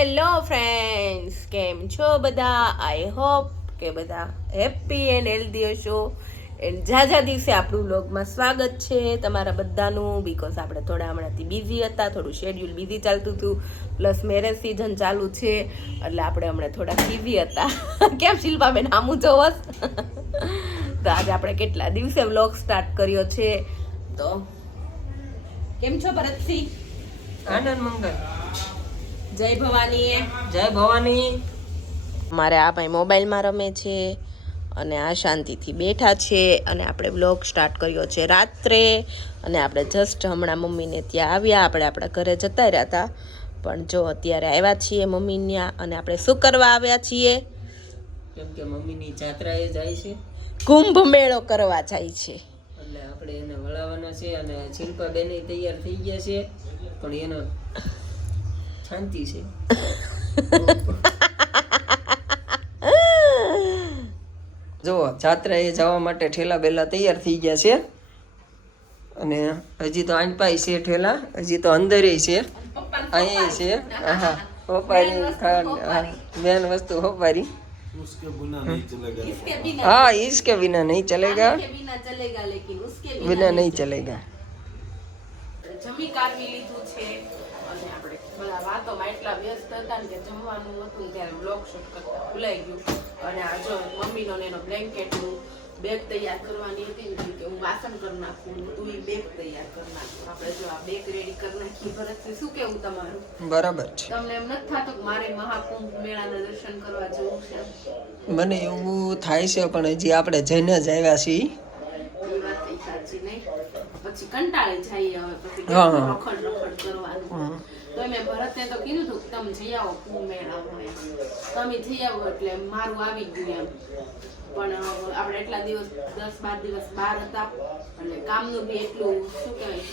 Hello friends કેમ છો બધા? આઈ હોપ કે બધા હેપી એન્ડ હેલ્ધી હશો. એન્ડ ઝાઝા દિવસે આપણું વ્લોગમાં સ્વાગત છે તમારા બધાનું બીકોઝ આપણે થોડા હમણાંથી બિઝી હતા, થોડું શેડ્યુલ બિઝી ચાલતું હતું પ્લસ મેરેજ સિઝન ચાલુ છે, એટલે આપણે હમણાં થોડા બિઝી હતા. કેમ શિલ્પાબેન, આમું જોવસ તો આજે આપણે કેટલા દિવસે વ્લોગ સ્ટાર્ટ કર્યો છે? તો, કેમ છો ભરતસિંહ? આનંદ મંગલ. જય ભવાની. જય ભવાની. મારે આ ભાઈ મોબાઈલમાં રમે છે અને આ શાંતિથી બેઠા છે અને આપણે બ્લોગ સ્ટાર્ટ કર્યો છે રાત્રે અને આપણે જસ્ટ હમણાં મમ્મીને ત્યાં આવ્યા. આપણે આપણા ઘરે જતા રહ્યા હતા. પણ જો અત્યારે આવ્યા છીએ મમ્મી ત્યાં અને આપણે શું કરવા આવ્યા છીએ? કેમ કે મમ્મીની જાત્રાએ જાય છે. કુંભ મેળો કરવા જાય છે. એટલે આપણે એને વળાવવાના છે અને શિલ્પા બેને તૈયાર થઈ ગયા છે. પણ એનો શાંતિ છે જો જાત્રાએ જવા માટે ઠેલા બેલા તૈયાર થઈ ગયા છે અને હજી તો આંપાઈ છે ઠેલા હજી તો અંદરે છે અહીં છે હા હોપારી મેન વસ્તુ હોપારી हाँ इसके बिना नहीं चलेगा ચલેગા લેકિન ઉસકે बिना नहीं चलेगा જમી કાઢવી લીધું છે અને આપણે બધા વાતોમાં એટલા વ્યસ્ત હતા ને કે જમવાનું હતું ત્યારે બ્લોગ શૂટ કરતા ભૂલાઈ ગયું. અને આ જો મમ્મીનો ને એનો બ્લેન્કેટનું બેગ તૈયાર કરવાની હતી ને કે હું વાસણ કરી નાખું તું ઈ બેગ તૈયાર કરી નાખું. આપણે જો આ બેગ રેડી કરી નાખી ભરતથી શું કેવું તમારું? બરાબર છે. તમને એમ નથી થતું કે મારે મહાકુંભ મેળાના દર્શન કરવા જવું છે? મને એવું થાય છે પણ હજી આપણે જઈને જ આવ્યા છીએ. એ વાત સાચી નહીં પછી કંટાળે જઈએ હવે પછી રખડ રખડ કરવાનું. મેં ભરતને તો કીધું હતું કે તમે જઈ આવો કુંભ આવો એમ. તમે જઈ આવો એટલે મારું આવી ગયું એમ. પણ આપણે એટલા દિવસ દસ બાર દિવસ બહાર હતા. એટલે કામનું બી એટલું શું કહેવાય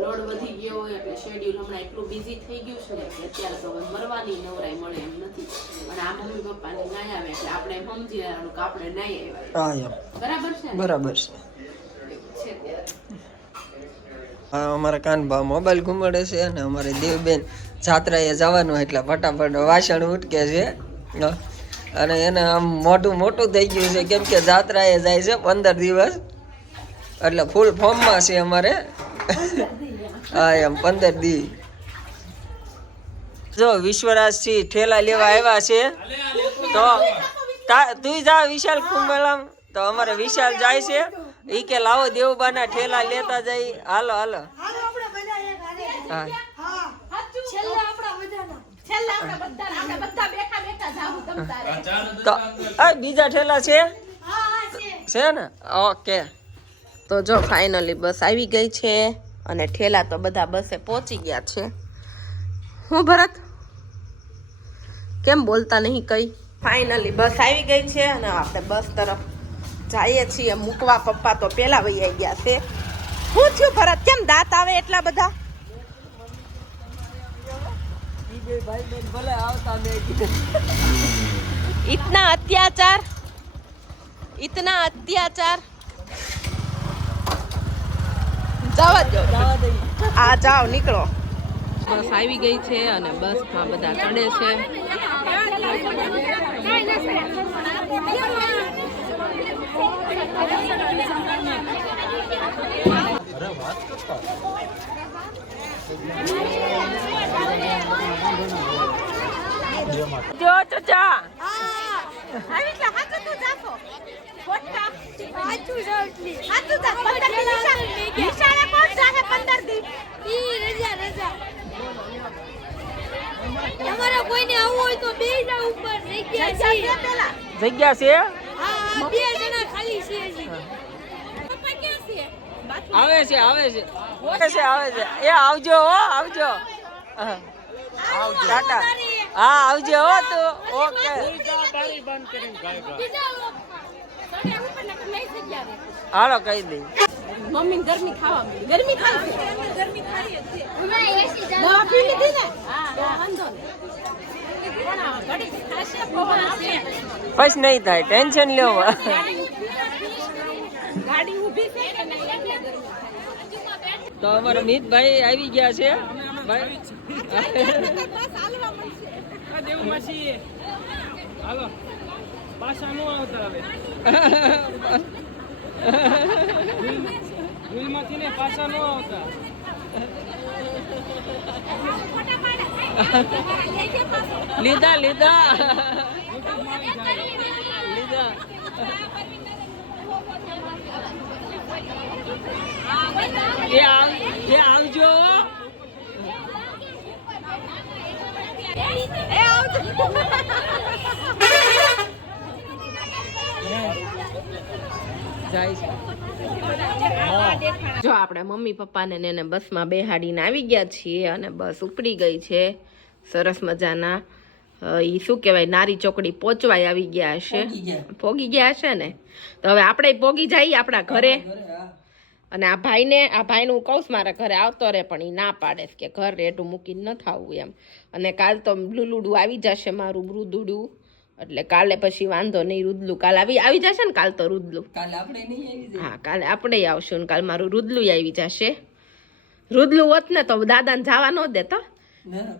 લોડ વધી ગયો હોય એટલે શેડ્યુલ હમણાં એટલું બિઝી થઈ ગયું છે ને કે અત્યારે તો મરવાની નવરાઈ મળે એમ નથી. અને આ મમ્મી પપ્પાની ના આવે એટલે આપણે સમજી લેવાનું કે આપણે નહીં આવ્યા. બરાબર છે બરાબર છે. અમારા કાનબા મોબાઈલ ઘુમાડે છે અને અમારે દેવબેન જાત્રાએ જવાનું એટલે ફટાફટ વાસણ ઉટકે છે. અને એને આમ મોઢું મોટું થઈ ગયું છે કેમ કે જાત્રાએ જાય છે પંદર દિવસ. એટલે ફૂલ ફોર્મમાં છે અમારે. હા એમ પંદર દી. જો વિશ્વરાજસિંહ ઠેલા લેવા આવ્યા છે તો તા- તું જા વિશાલ કુંભલામ. તો અમારે વિશાલ જાય છે. ઈ કે લાવો દેવબાના ઠેલા લેતા જઈ હાલો હાલો. હા. તો આ બીજા ઠેલા છે? છે. ને? ઓકે. તો જો ફાઇનલી બસ આવી ગઈ છે અને ઠેલા તો બધા બસે પહોંચી ગયા છે. હું ભરત? કેમ બોલતા નહીં કઈ? ફાઇનલી બસ આવી ગઈ છે અને આપણે બસ તરફ જઈએ છીએ. મૂકવા પપ્પા તો પહેલાં વૈયા ગયા છે. શું થયું ભરત? કેમ દાંત આવે એટલા બધા? इतना अत्याचार इतना अत्याचार જવા દો આ જાઓ નીકળો બસ આવી ગઈ છે અને બસમાં બધા ચડે છે જો ચચા તમારે જા ઉપર જગ્યા છે બે જણા ખાલી છે? આવે છે આવે છે. આવે છે આવે છે. એ આવજો હો આવજો. હા. ટાટા. હા આવજો હો તું. ઓકે. હાલો કહી દઈ મમ્મી ગરમી ખાવા મળી. ગરમી ખાઈ ગરમી ખાઈ દવા પી લીધી ને? હા વાંધો નહીં. બસ નહીં થાય ટેન્શન લેવો ગાડી ઊભી છે કે નહીં? એટલે તો અમારા મિતભાઈ આવી ગયા છે. હાલો. પાછા નું આવતા હવે. ને પાછા નું આવતા. લીધા લીધા. લીધા. એ આમ એ આમ જો. જાય છે જો આપણા મમ્મી પપ્પાને ને એને બસમાં બેહાડીને આવી ગયા છીએ અને બસ ઉપડી ગઈ છે. સરસ મજાના એ શું કહેવાય નારી ચોકડી પહોંચવાય આવી ગયા હશે. પોગી ગયા. પોગી ગયા હશે ને? તો હવે આપણે પોગી જઈએ આપણા ઘરે. અને આ ભાઈને આ ભાઈનું કહું છું મારા ઘરે આવતો રહે પણ એ ના પાડે કે ઘર રેટું મૂકીને ન થવું એમ. અને કાલ તો લુલુડું આવી જશે મારું મૃદુડું. એટલે કાલે પછી વાંધો નહીં રુદલું કાલ આવી આવી જશે ને કાલ તો રુદલું. કાલે આપણે નહીં આવી હા કાલે આપણે આવશું ને કાલ મારું રુદલું આવી જશે. રુદલું હોત ને તો દાદાને જવા ન દેતો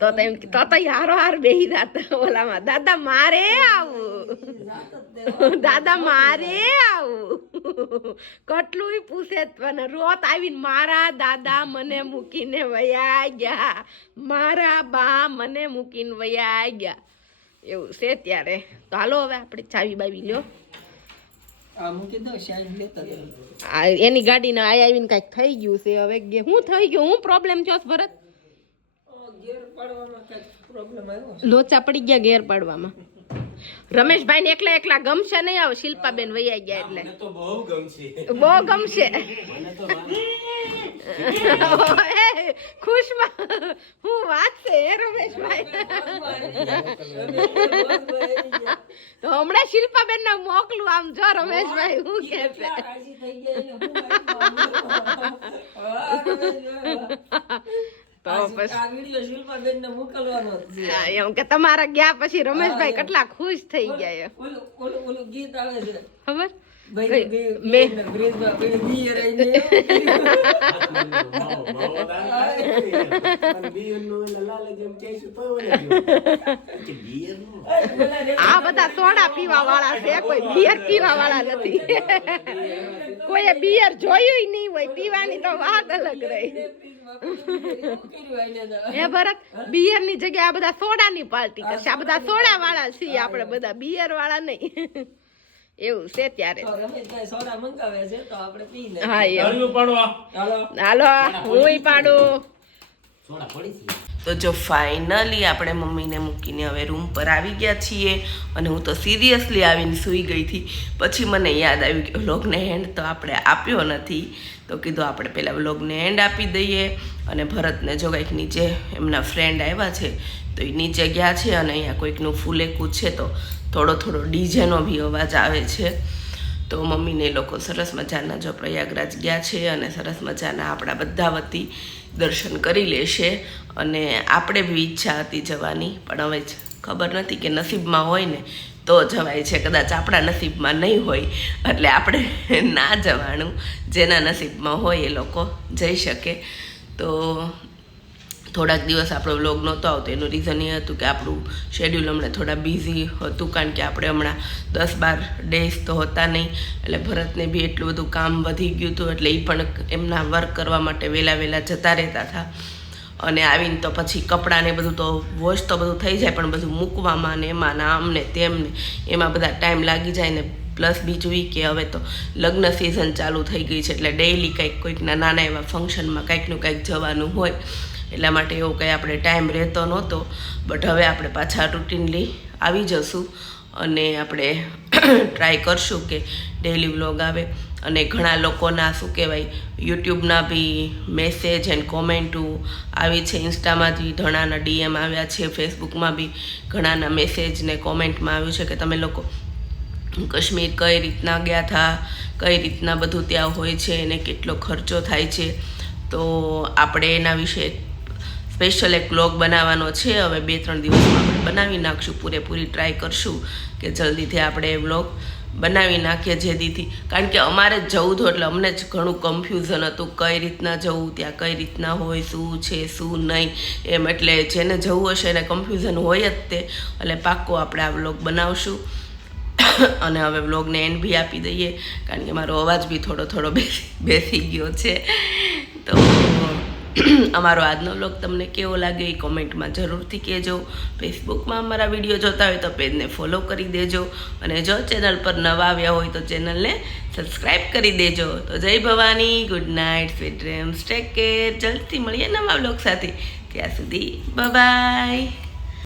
તો તો તો તો હારો હાર બેહી જાતા ઓલામાં. દાદા મારે આવું. દાદા મારે આવું. કેટલું પૂછે પણ. રોત આવીને મારા દાદા મને મૂકીને વયા ગયા. મારા બા મને મૂકીને વયા ગયા. એવું છે ત્યારે. તો હાલો હવે આપણે ચાવી બાવી લ્યો. એની ગાડીના આઈ આવીને કાંઈક થઈ ગયું છે. હવે ગે- હું થઈ ગયું? હું પ્રોબ્લેમ છો ભરત? ગેર પાડવામાં કંઈક પ્રોબ્લેમ આવ્યો લોચા પડી ગયા ગેર પાડવામાં. રમેશભાઈ ને એકલા એકલા ગમશે નહીં આવે શિલ્પાબેન વૈયા ગયા એટલે. બહુ ગમશે. બહુ ખુશમાં. હું વાત છે રમેશભાઈ? તો હમણાં શિલ્પાબેન ને મોકલું આમ જો રમેશભાઈ હું કે છે. રાજી થઈ ગયા એટલે હું તો આ પછી આ વિડિયો શિલ્પાબેનને મોકલવાનો જ છે. હા, એમ કે તમારા ગયા પછી રમેશભાઈ કેટલા ખુશ થઈ ગયા એમ. ઓલું ઓલું ઓલું ગીત આવે છે. ખબર? ભાઈ બે મેં- બે બ્રિજમાં બે દિયે રહીને આ બધા સોડા પીવા વાળા છે કોઈ બિયર પીવા વાળા નથી. કોઈએ બિયર જોયું નહીં હોય પીવાની તો વાત અલગ રહી. એ ભરત બિયરની જગ્યાએ આ બધા સોડા ની પાર્ટી કરશે. આ બધા સોડા વાળા છીએ આપણે બધા બિયર વાળા નહીં. એવું છે ત્યારે. સોડા મંગાવે છે તો આપણે પી લે હા હાલો. હું પાડું. તો જો ફાઇનલી આપણે મમ્મીને મૂકીને હવે રૂમ પર આવી ગયા છીએ અને હું તો સિરિયસલી આવીને સૂઈ ગઈ હતી. પછી મને યાદ આવ્યું કે વ્લોગને હેન્ડ તો આપણે આપ્યો નથી. તો કીધું આપણે પહેલાં વ્લોગને હેન્ડ આપી દઈએ અને ભરતને જો કંઈક નીચે એમના ફ્રેન્ડ આવ્યા છે, તો એ નીચે ગયા છે અને અહીંયા કોઈકનું ફૂલેકું છે તો થોડો થોડો ડીજેનો બી અવાજ આવે છે. તો મમ્મીને એ લોકો સરસ મજાના જો પ્રયાગરાજ ગયા છે અને સરસ મજાના આપણા બધા વતી દર્શન કરી લેશે અને આપણે બી ઈચ્છા હતી જવાની, પણ હવે ખબર નથી કે નસીબમાં હોય ને, તો જવાય છે. કદાચ આપણા નસીબમાં નહીં હોય, એટલે આપણે ના જવાનું. જેના નસીબમાં હોય એ લોકો જઈ શકે. તો થોડાક દિવસ આપણો વ્લોગ નહોતો આવતો. એનું રીઝન એ હતું કે આપણું શેડ્યુલ હમણાં થોડા બિઝી હતું, કારણ કે આપણે હમણાં દસ બાર ડેઝ તો હતા નહીં. એટલે ભરતને બી એટલું બધું કામ વધી ગયું હતું, એટલે એ પણ એમના વર્ક કરવા માટે વહેલા વહેલા જતા રહેતા હતા. અને આવીને તો પછી કપડાને બધું તો વોશ તો બધું થઈ જાય, પણ બધું મૂકવામાં ને એમાં ના આમ ને તેમ ને એમાં બધા ટાઈમ લાગી જાય ને પ્લસ બીજું એ કે હવે તો લગ્ન સિઝન ચાલુ થઈ ગઈ છે, એટલે ડેઇલી કંઈક કોઈકના નાના એવા ફંક્શનમાં કંઈકનું કંઈક જવાનું હોય. એટલા માટે એવો કંઈ આપણે ટાઈમ રહેતો નહોતો. બટ હવે આપણે પાછા રૂટીનલી આવી જશું અને આપણે ટ્રાય કરશું કે ડેઈલી વ્લોગ આવે. અને ઘણા લોકોના શું કહેવાય, યુટ્યુબના બી મેસેજ એન્ડ કોમેન્ટો આવી છે. ઇન્સ્ટામાં બી ઘણાના ડીએમ આવ્યા છે. ફેસબુકમાં બી ઘણાના મેસેજ ને કોમેન્ટમાં આવ્યું છે કે તમે લોકો કાશ્મીર કઈ રીતના ગયા હતા કઈ રીતના બધું ત્યાં હોય છે અને કેટલો ખર્ચો થાય છે. તો આપણે એના વિશે સ્પેશિયલ એક વ્લોગ બનાવવાનો છે. હવે બે ત્રણ દિવસમાં આપણે બનાવી નાખશું. પૂરેપૂરી ટ્રાય કરશું કે જલ્દીથી આપણે એ વ્લોગ બનાવી નાખીએ જેદીથી. કારણ કે અમારે જ જવું હતું એટલે અમને જ ઘણું કન્ફ્યુઝન હતું કઈ રીતના જવું, ત્યાં કઈ રીતના હોય, શું છે, શું નહીં. એમ એટલે જેને જવું હશે એને કન્ફ્યુઝન હોય જ તે. એટલે પાક્કો આપણે આ વ્લોગ બનાવશું. અને હવે વ્લોગને એન્ડ બી આપી દઈએ. કારણ કે મારો અવાજ બી થોડો થોડો બેસી ગયો છે. તો અમારો આજનો વ્લોગ તમને કેવો લાગે એ કોમેન્ટમાં જરૂરથી કહેજો. ફેસબુકમાં અમારા વીડિયો જોતા હોય તો પેજને ફોલો કરી દેજો. અને જો ચેનલ પર નવા આવ્યા હોય તો ચેનલને સબસ્ક્રાઈબ કરી દેજો. તો જય Bhavani good night sweet dreams take care જલ્દથી મળીએ નવા વ્લોગ સાથે. ત્યાં સુધી બાય